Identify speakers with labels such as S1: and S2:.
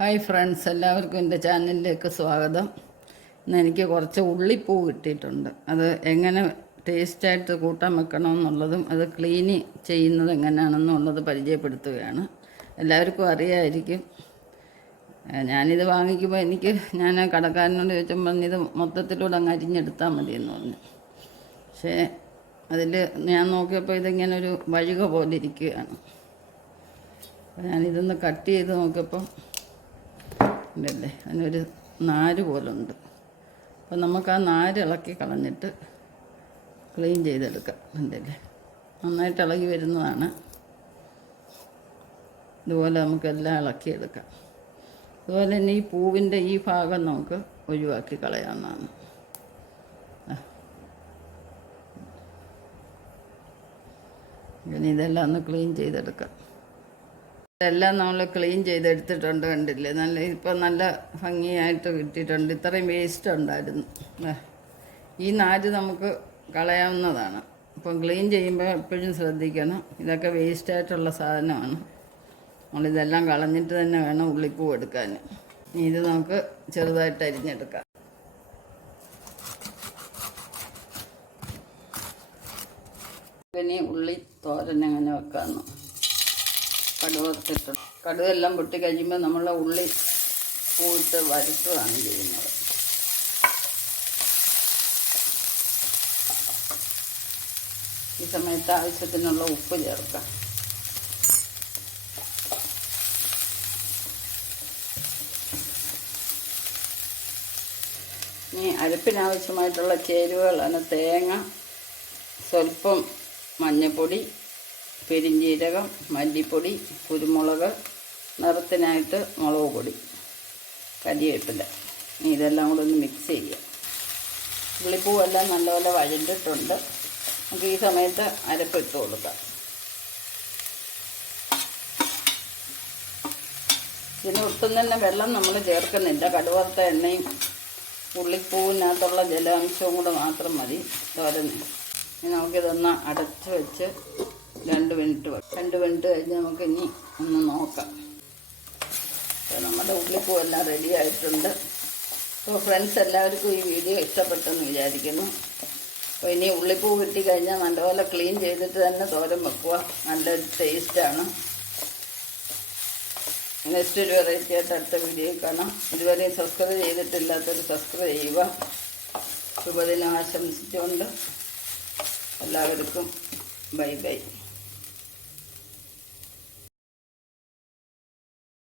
S1: Hi friends എല്ലാവർക്കും എന്റെ ചാനലിലേക്ക് സ്വാഗതം. ഇന്ന് എനിക്ക് കുറച്ച് ഉള്ളിപ്പൂ കിട്ടിയിട്ടുണ്ട്. അത് എങ്ങനെ ടേസ്റ്റായിട്ട് കൂട്ടാൻ വെക്കണമെന്നുള്ളതും അത് ക്ലീൻ ചെയ്യുന്നത് എങ്ങനെയാണെന്നുള്ളത് പരിചയപ്പെടുത്തുകയാണ്. എല്ലാവർക്കും അറിയാമായിരിക്കും ഞാനിത് വാങ്ങിക്കുമ്പോൾ എനിക്ക് ഞാൻ കടക്കാരനോട് ചോദിച്ചപ്പോൾ ഇത് മൊത്തത്തിലൂടെ അങ്ങ് അരിഞ്ഞെടുത്താൽ മതി എന്ന് പറഞ്ഞു. പക്ഷേ അതിൽ ഞാൻ നോക്കിയപ്പോൾ ഇതിങ്ങനെ ഒരു വഴുക പോലെ ഇരിക്കുകയാണ്. ഞാനിതൊന്ന് കട്ട് ചെയ്ത് നോക്കിയപ്പോൾ ഉണ്ടല്ലേ അതിനൊരു നാര് പോലുണ്ട്. അപ്പോൾ നമുക്ക് ആ നാര് ഇളക്കി കളഞ്ഞിട്ട് ക്ലീൻ ചെയ്തെടുക്കാം ഉണ്ടല്ലേ നന്നായിട്ട് ഇളകി വരുന്നതാണ്. ഇതുപോലെ നമുക്കെല്ലാം ഇളക്കിയെടുക്കാം. അതുപോലെ തന്നെ ഈ പൂവിന്റെ ഈ ഭാഗം നമുക്ക് ഒഴിവാക്കി കളയാവുന്നതാണ്. ഇനി ഇതെല്ലാം ഒന്ന് ക്ലീൻ ചെയ്തെടുക്കാം. എല്ലാം നമ്മൾ ക്ലീൻ ചെയ്തെടുത്തിട്ടുണ്ട് കണ്ടില്ലേ? നല്ല ഇപ്പം നല്ല ഭംഗിയായിട്ട് കിട്ടിയിട്ടുണ്ട്. ഇത്രയും വേസ്റ്റ് ഉണ്ടായിരുന്നു. ഈ നാര് നമുക്ക് കളയാവുന്നതാണ്. അപ്പം ക്ലീൻ ചെയ്യുമ്പോൾ എപ്പോഴും ശ്രദ്ധിക്കണം. ഇതൊക്കെ വേസ്റ്റായിട്ടുള്ള സാധനമാണ്. നമ്മളിതെല്ലാം കളഞ്ഞിട്ട് തന്നെ വേണം ഉള്ളിപ്പൂ എടുക്കാൻ. ഇത് നമുക്ക് ചെറുതായിട്ട് അരിഞ്ഞെടുക്കാം. ഇനി ഉള്ളി തോരൻ എങ്ങനെ വെക്കാമെന്ന്. കടുവത്തിട്ട് കടുവെല്ലാം പൊട്ടി കഴിയുമ്പോൾ നമ്മൾ ഉള്ളി പൂട്ട് വരട്ടുകയാണ് ചെയ്യുന്നത്. ഈ സമയത്ത് ആവശ്യത്തിനുള്ള ഉപ്പ് ചേർക്കാം. ഇനി അരപ്പിനാവശ്യമായിട്ടുള്ള ചേരുവകളാണ് തേങ്ങ സ്വല്പം മഞ്ഞൾപ്പൊടി പെരിഞ്ജീരകം മല്ലിപ്പൊടി കുരുമുളക് നിറത്തിനായിട്ട് മുളക് പൊടി കരിവേപ്പില ഇതെല്ലാം കൂടെ ഒന്ന് മിക്സ് ചെയ്യുക. ഉള്ളിപ്പൂവെല്ലാം നല്ലപോലെ വഴണ്ടിട്ടുണ്ട്. നമുക്ക് ഈ സമയത്ത് അരപ്പിട്ട് കൊടുക്കാം. ഇതിന് ഒട്ടും തന്നെ വെള്ളം നമ്മൾ ചേർക്കുന്നില്ല. കടുവറുത്ത എണ്ണയും ഉള്ളിപ്പൂവിനകത്തുള്ള ജലാംശവും കൂടെ മാത്രം മതി. തോരന് നമുക്കിതൊന്ന് അടച്ച് വെച്ച് രണ്ട് മിനിറ്റ് രണ്ട് മിനിറ്റ് കഴിഞ്ഞ് നമുക്ക് ഇനി ഒന്ന് നോക്കാം. നമ്മുടെ ഉള്ളിപ്പൂ എല്ലാം റെഡി ആയിട്ടുണ്ട്. അപ്പോൾ ഫ്രണ്ട്സ് എല്ലാവർക്കും ഈ വീഡിയോ ഇഷ്ടപ്പെട്ടെന്ന് വിചാരിക്കുന്നു. അപ്പോൾ ഇനി ഉള്ളിപ്പൂ കിട്ടി കഴിഞ്ഞാൽ നല്ലപോലെ ക്ലീൻ ചെയ്തിട്ട് തന്നെ തോരൻ വെക്കുക. നല്ലൊരു ടേസ്റ്റാണ് നെക്സ്റ്റ് ഒരു വെറൈറ്റി ആയിട്ട് അടുത്ത വീഡിയോ കാണാം. ഇതുവരെയും സബ്സ്ക്രൈബ് ചെയ്തിട്ടില്ലാത്തൊരു സബ്സ്ക്രൈബ് ചെയ്യുക. ശുഭദിനം ആശംസിച്ചുകൊണ്ട് എല്ലാവർക്കും ബൈ ബൈ